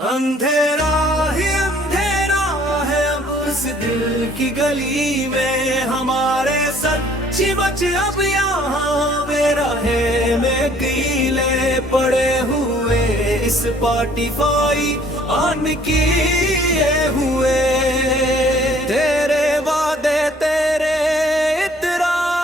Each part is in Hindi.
अंधेरा ही अंधेरा है अब उस दिल की गली में, हमारे सच्ची बच अब यहाँ बेराहे में कीले पड़े हुए इस स्पॉटिफाई ऑन किए हुए। तेरे वादे तेरे इतरार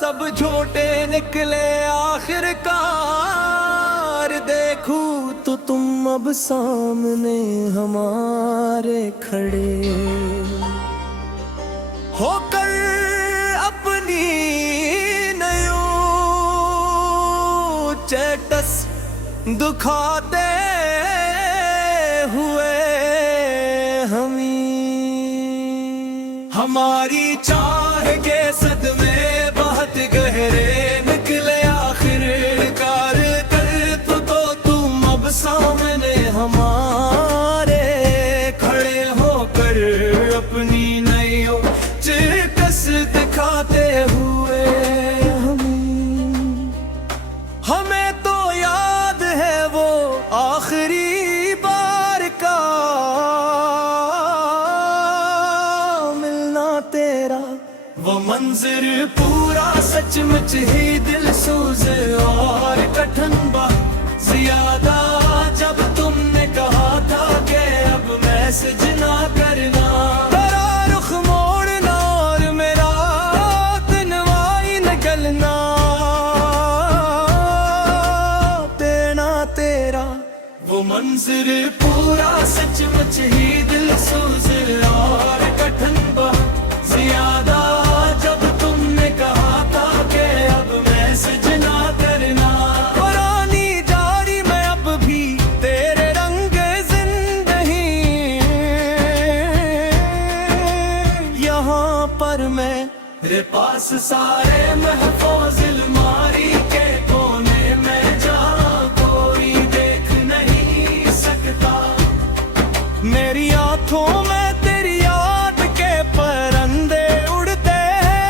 सब झूठे निकले आखिरकार। देखूं तो तुम अब सामने हमारे खड़े होकर अपनी नयो चेटस दुखाते हुए हमारी चाह के सदमे बहुत गहरे निकले आखिरकार। तो तुम अब सामने हमारे खड़े होकर अपनी नईयों चिकस दिखाते हुए। हमें तो याद है वो आखिरी बार का मिलना तेरा, वो मंजर पूरा सचमुच ही दिल सूज और कठिन बा ज्यादा। जब तुमने कहा था कि अब मैसेज ना करना, तेरा रुख मोड़ना और मेरा तन्वाई निकलना, तेना तेरा वो मंजर पूरा सचमुच ही दिल सूज और कठिन बा ज्यादा। जब तुमने कहा था कि अब मैसेज ना करना, पुरानी जारी मैं अब भी तेरे रंग जिंदगी। यहाँ पर मैं तेरे पास सारे महफूज अलमारी के कोने में जहाँ कोई देख नहीं सकता। मेरी आंखों में तेरी याद के परिंदे उड़ते हैं।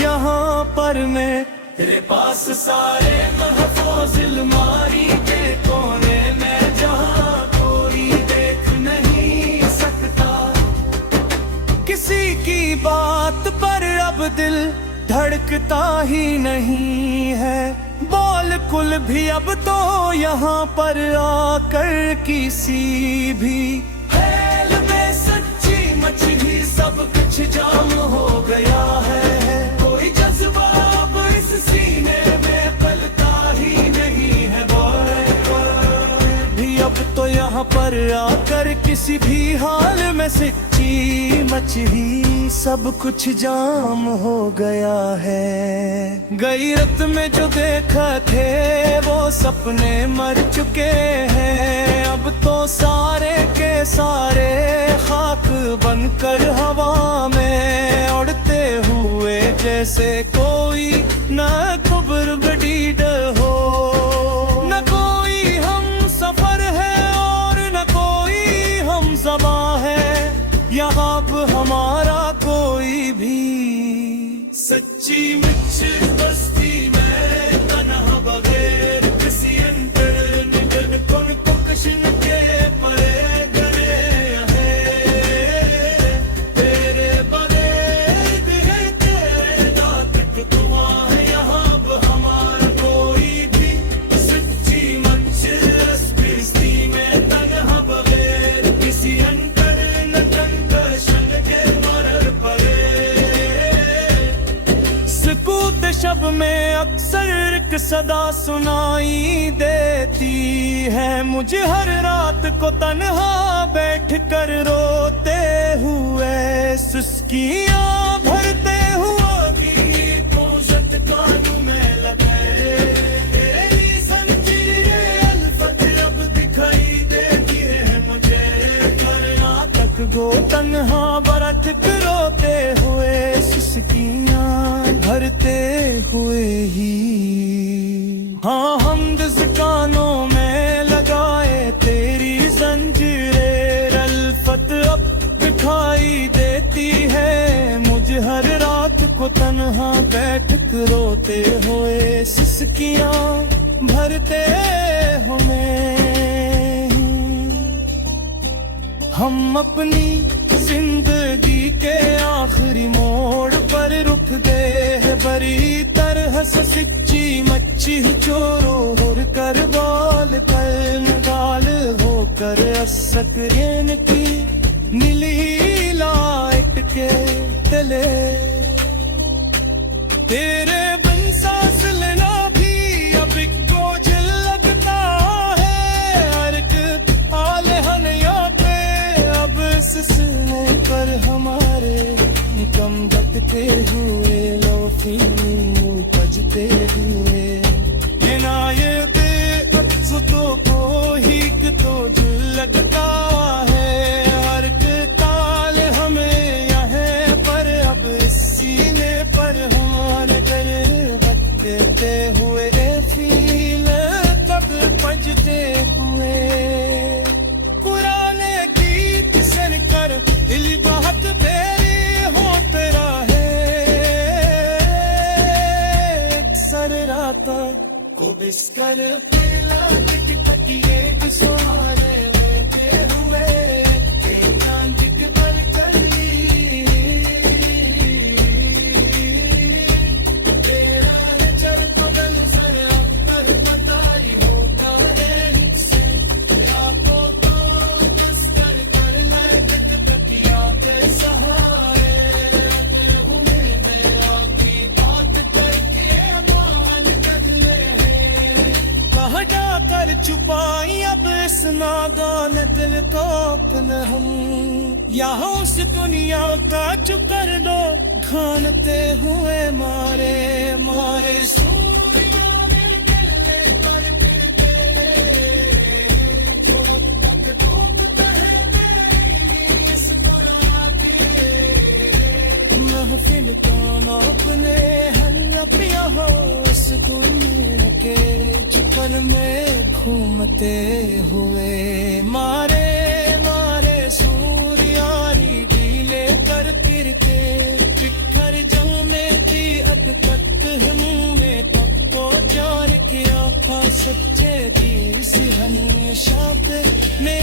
यहाँ पर मैं तेरे पास सारे महफूज अलमारी के कोने में जहाँ कोई देख नहीं सकता। किसी की बात पर अब दिल धड़कता ही नहीं है, बोल कुल भी अब तो यहाँ पर आकर किसी भी खेल में सच्ची मछली सब कुछ जाम हो गया है। कोई जज्बा अब इस सीने में पलता ही नहीं है भी अब तो यहाँ पर आकर किसी भी हाल में सच्ची मछली सब कुछ जाम हो गया है। गैरत में जो देखा थे वो सपने मर चुके हैं, अब तो सारे के सारे खाक बनकर हवा में उड़ते हुए जैसे कोई न खबर बडीड हो। न कोई हम सफर है और न कोई हम ज़बा है, यहाँ अब हमारा कोई भी सच्ची मुझ बस्ती में तन्हा बगैर किसी अंतर निजन कौन को कशन के परे गरे है। तेरे बगैर है तेरे दातक तुआ है, यहाँ अब हमारा कोई भी सच्ची मुझ बस्ती में तन्हा बगैर किसी अंतर न कशन के मरर परे। सुकूत शब में अक्सर एक सदा सुनाई देती है, मुझे हर रात को तन्हा बैठ कर रोते हुए सुस्कियां भरते हुए गीत कानों में लगे। तेरी संजीरे अल्फत अब दिखाई देती है मुझे, करना तक गो तन्हा बरत रोते हुए सुस्कियां भरते हुए ही। हाँ हमद कानों में लगाए तेरी जंजीरें अल्फत अब दिखाई देती है मुझे हर रात को तन्हा बैठ रोते हुए सिसकी करते हमें। हम अपनी जिंदगी के आखिरी मोड़ पर रुक गए हैं, बड़ी तरह से सच्ची मच्छी चोरो कर बाल कर गाल होकर असकरेन की नीली लाइट के तले। तेरे बिन सांस लेना भी अब एक बोझ लगता है, हर एक आले हनिया पे अब सिसने पर हमारे कम बटते हुए लोफी बजते हुए। ये ना ये बेअक्सों को ही तो दिल लगता है, हर एक ताल हमें यहाँ पर अब इस सीने पर हमारे कर बजते हुए फील तब बजते हुए। पुराने गीत सुन कर दिल बहुत बेरी होते रहे, अक्सर रात को बिस्कर पहला तकिए के सहारे बैठे हुए, चांद के बल कर ली तेरा चल पगल सर अक्सर पता ही होता है मुझसे। आपको तो बस कर लड़के तकिया के सहारे बैठे हुए, मेरा की बात करके बाल कर ले। कहाँ जाकर छुपाई अब इस नादान दिल को अपने हम, यहाँ उस दुनिया का चुप कर दो घानते हुए मारे मारे सूर्य गिरने पर फिरते, जो तक धूप कहे किसको राते। महफिल का अपने हल्ला पिया हो इस दुनिया के चक्कर में घूमते हुए, मारे मारे सूर्यारी ढीले कर फिरते। पिट्ठर जमे थी अद तक हमने तक को जार किया था, सच्चे दी सी हमेशा ने